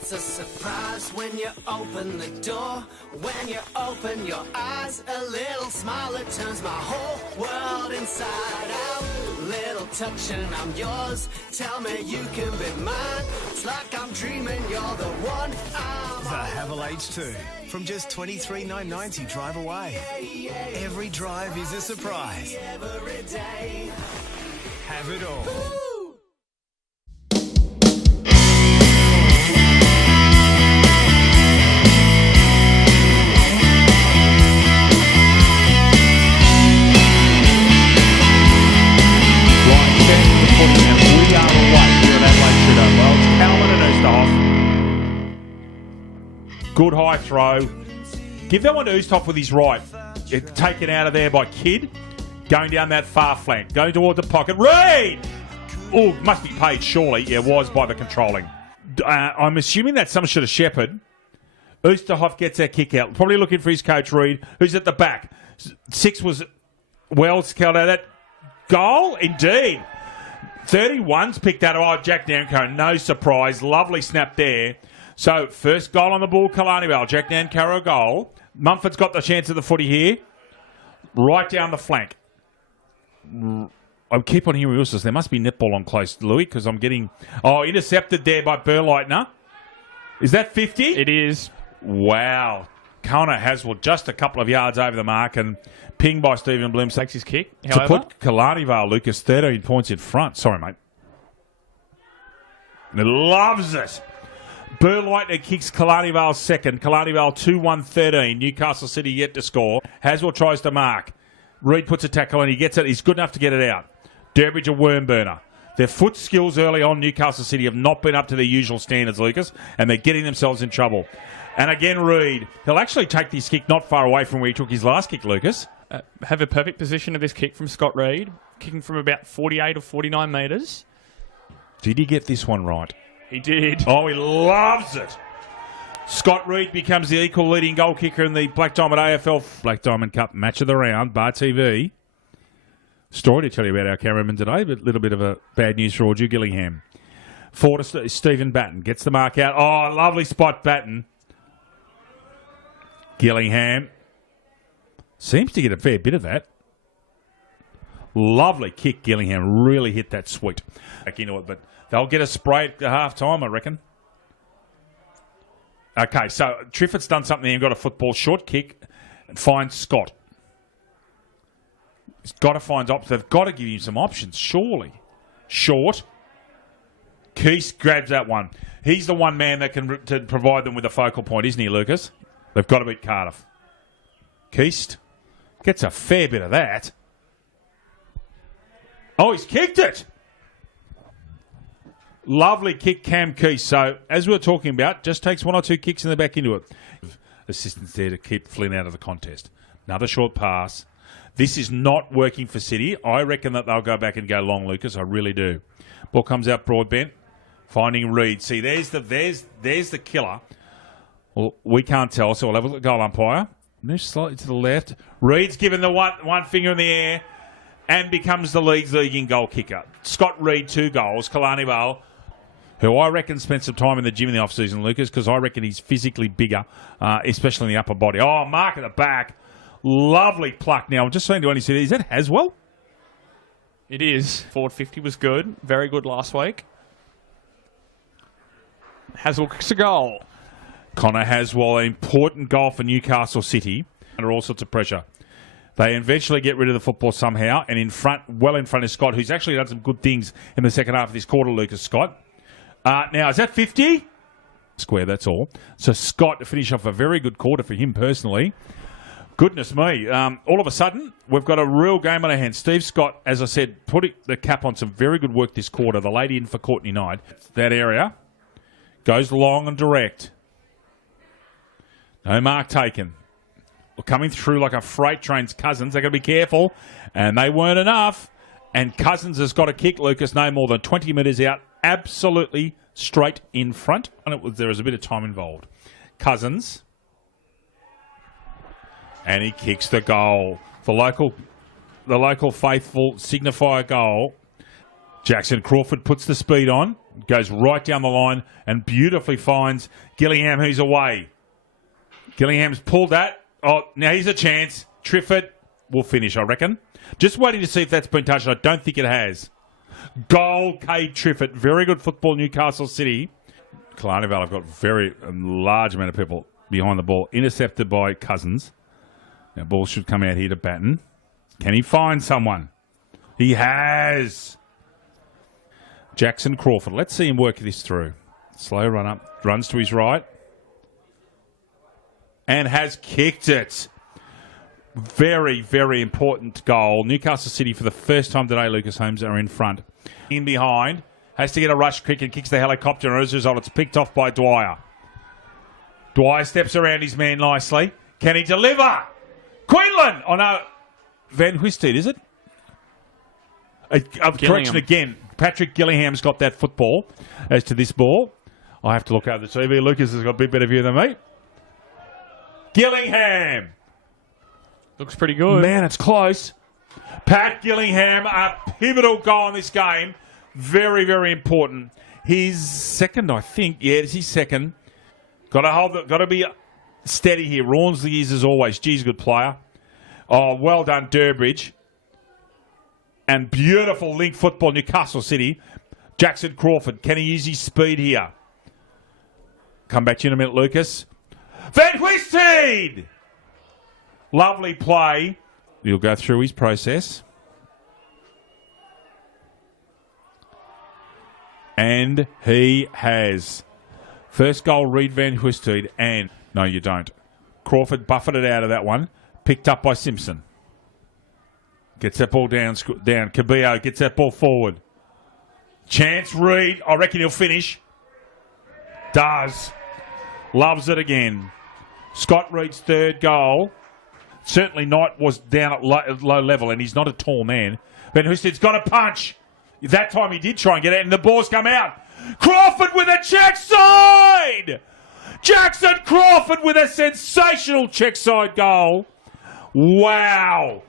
It's a surprise when you open the door. When you open your eyes, a little smile that turns my whole world inside out. Little touch and I'm yours. Tell me you can be mine. It's like I'm dreaming you're the one I'm The Havel H2 from just $23,990 drive away. Every drive is a surprise. every day. Have it all. We are away here at Adelaide Shootout. Well, it's Calvin and Oosterhoff. Good high throw. Give that one to Oosterhoff with his right. It's taken out of there by Kidd. Going down that far flank. Going towards the pocket. Reid! Oh, must be paid, surely. Yeah, it was by the controlling. I'm assuming that's some sort of shepherd. Oosterhoff gets that kick out. Probably looking for his coach, Reid, who's at the back. 6 was Wells called out that goal. Indeed. 31's picked out. Oh, Jack Nancarrow, no surprise. Lovely snap there. So, first goal on the ball, Killarney Vale. Jack Nancarrow goal. Mumford's got the chance of the footy here. Right down the flank. I keep on hearing whistles. There must be netball on close, Louis, because I'm getting... Oh, intercepted there by Burleightner. Is that 50? It is. Wow. Connor Haswell just a couple of yards over the mark and pinged by Stephen Bloom. Takes his kick. To put Killarney Vale, Lucas, 13 points in front. Sorry, mate. He loves it. Burleightner kicks Killarney Vale second. Killarney Vale 2-1-13. Newcastle City yet to score. Haswell tries to mark. Reid puts a tackle and he gets it. He's good enough to get it out. Durbridge a worm burner. Their foot skills early on, Newcastle City, have not been up to their usual standards, Lucas, and they're getting themselves in trouble. And again, Reid. He'll actually take this kick not far away from where he took his last kick, Lucas. Have a perfect position of this kick from Scott Reid, kicking from about 48 or 49 metres. Did he get this one right? He did. Oh, he loves it. Scott Reid becomes the equal leading goal kicker in the Black Diamond AFL Black Diamond Cup match of the round, Bar TV. Story to tell you about our cameraman today, but a little bit of a bad news for Audrey Gillingham. Forward to Stephen Batten. Gets the mark out. Oh, lovely spot, Batten. Gillingham seems to get a fair bit of that. Lovely kick, Gillingham. Really hit that sweet. Back into it, but they'll get a spray at half time, I reckon. Okay, so Triffitt's done something there and got a football short kick and finds Scott. He's got to find options. They've got to give him some options, surely. Short. Keese grabs that one. He's the one man that can to provide them with a focal point, isn't he, Lucas? They've got to beat Cardiff. Keast gets a fair bit of that. Oh, he's kicked it. Lovely kick, Cam Keast. So, as we were talking about, just takes 1 or 2 kicks in the back into it. Assistance there to keep Flynn out of the contest. Another short pass. This is not working for City. I reckon that they'll go back and go long, Lucas. I really do. Ball comes out broad bent. Finding Reid. See, there's the killer. Well, we can't tell, so we'll have a look at goal umpire. Moves slightly to the left. Reid's given the one finger in the air and becomes the league's leading goal kicker. Scott Reid, 2 goals. Killarney Vale, who I reckon spent some time in the gym in the off-season, Lucas, because I reckon he's physically bigger, especially in the upper body. Oh, mark at the back. Lovely pluck. Now, I'm just saying to anyone, is that Haswell? It is. Forward 50 was good. Very good last week. Haswell kicks a goal. Connor Haswell, an important goal for Newcastle City under all sorts of pressure. They eventually get rid of the football somehow, and well in front is Scott, who's actually done some good things in the second half of this quarter, Lucas Scott. Now, is that 50? Square, that's all. So Scott to finish off a very good quarter for him personally. Goodness me. All of a sudden, we've got a real game on our hands. Steve Scott, as I said, putting the cap on some very good work this quarter. The lady in for Courtney Knight. That area goes long and direct. No mark taken. Well, coming through like a freight train's Cousins. They've got to be careful. And they weren't enough. And Cousins has got a kick, Lucas, no more than 20 metres out. Absolutely straight in front. And there was a bit of time involved. Cousins. And he kicks the goal. The local faithful signify a goal. Jackson Crawford puts the speed on, goes right down the line and beautifully finds Gillingham, who's away. Gillingham's pulled that. Oh, now here's a chance. Triffett will finish, I reckon. Just waiting to see if that's been touched. I don't think it has. Goal, Cade Triffett. Very good football, Newcastle City. Killarney Vale have got a large amount of people behind the ball. Intercepted by Cousins. Now, ball should come out here to Batten. Can he find someone? He has. Jackson Crawford. Let's see him work this through. Slow run up. Runs to his right. And has kicked it. Very, very important goal. Newcastle City, for the first time today, Lucas Holmes, are in front. In behind. Has to get a rush kick and kicks the helicopter. And as a result, it's picked off by Dwyer. Dwyer steps around his man nicely. Can he deliver? Queensland! Oh, no. Van Huisteed, is it? Correction again. Patrick Gillingham's got that football. As to this ball, I have to look over the TV. Lucas has got a bit better view than me. Gillingham. Looks pretty good. Man, it's close. Pat Gillingham, a pivotal goal in this game. Very, very important. His second, I think. Yeah, it's his second. Got to be steady here. Rawnsley is, as always. Geez, good player. Oh, well done, Durbridge. And beautiful link football, Newcastle City. Jackson Crawford. Can he use his speed here? Come back to you in a minute, Lucas. Van Huisteed! Lovely play. He'll go through his process. And he has. First goal, Reed Van Huisteed. And, no, you don't. Crawford buffeted out of that one. Picked up by Simpson. Gets that ball down. Cabillo gets that ball forward. Chance Reed. I reckon he'll finish. Does. Loves it again. Scott Reed's third goal. Certainly Knight was down at low level, and he's not a tall man. Van Huisteed's got a punch. That time he did try and get it, and the ball's come out. Crawford with a check side! Jackson Crawford with a sensational check side goal. Wow.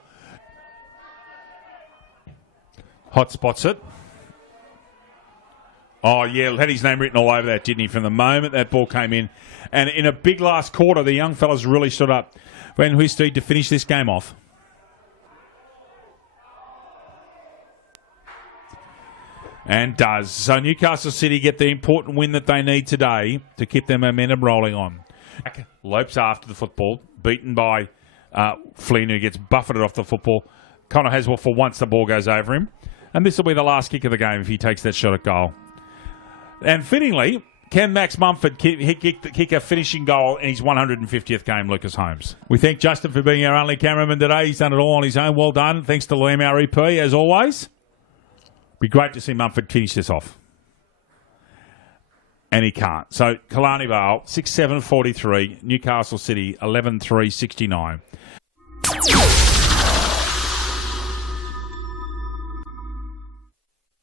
Hot spots it. Oh, yeah, had his name written all over that, didn't he, from the moment that ball came in. And in a big last quarter, the young fellas really stood up. Van Huisteed to finish this game off. And does. So Newcastle City get the important win that they need today to keep their momentum rolling on. Lopes after the football, beaten by Flynn, who gets buffeted off the football. Connor Haswell, for once, the ball goes over him. And this will be the last kick of the game if he takes that shot at goal. And fittingly, can Max Mumford kick a finishing goal in his 150th game, Lucas Holmes? We thank Justin for being our only cameraman today. He's done it all on his own. Well done. Thanks to Liam, our EP, as always. Be great to see Mumford finish this off. And he can't. So, Killarney Vale, 6-7-43. Newcastle City, 11-3-69.